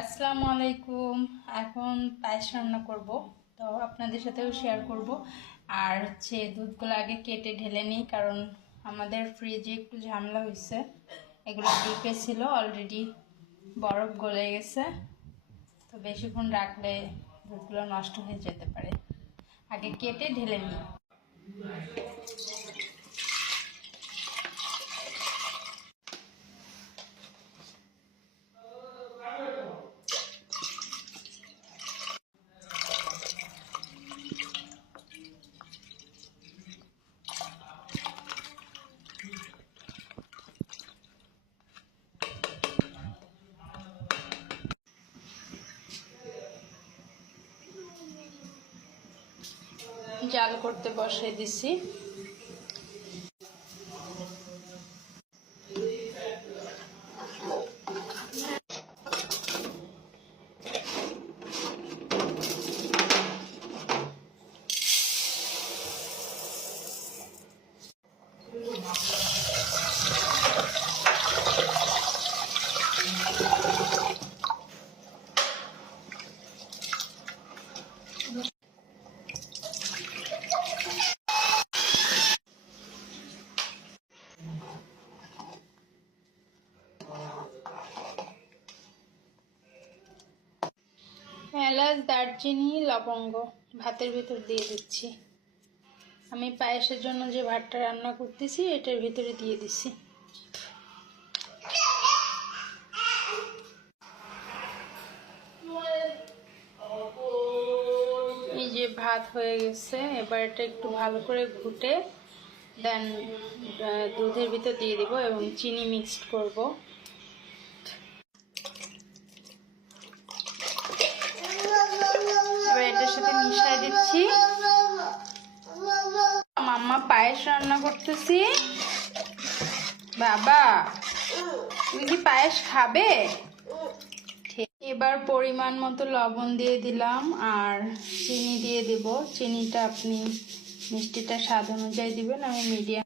আসসালামু আলাইকুম। এখন পায়েস রান্না করব, তো আপনাদের সাথেও শেয়ার করব। আর দুধগুলো আগে কেটে ঢেলে নিই, কারণ আমাদের ফ্রিজে একটু ঝামেলা হয়েছে। এগুলো ডিপে ছিল, অলরেডি বরফ গলে গেছে, তো বেশিক্ষণ রাখলে দুধগুলো নষ্ট হয়ে যেতে পারে। আগে কেটে ঢেলে নিই। জাল করতে বসাই দিছি। এলাচ, দারচিনি, লবঙ্গ ভাতের ভিতর দিয়ে দিচ্ছি। আমি পায়েসের জন্য যে ভাতটা রান্না করতেছি এটার ভিতরে দিয়ে দিচ্ছি। এই যে ভাত হয়ে গেছে, এবার এটা একটু ভালো করে ঘুটে দেন দুধের ভিতর দিয়ে দিব এবং চিনি মিক্সড করব। এবার এটার সাথে মিশিয়ে দিচ্ছি। মাম্মা পায়েস রান্না করতেছি। বাবা, তুমি কি পায়েস খাবে? এবার পরিমাণ মতো লবণ দিয়ে দিলাম আর চিনি দিয়ে দেব। চিনিটা আপনি মিষ্টিটা স্বাদ অনুযায়ী দিবেন। আমি মিডিয়াম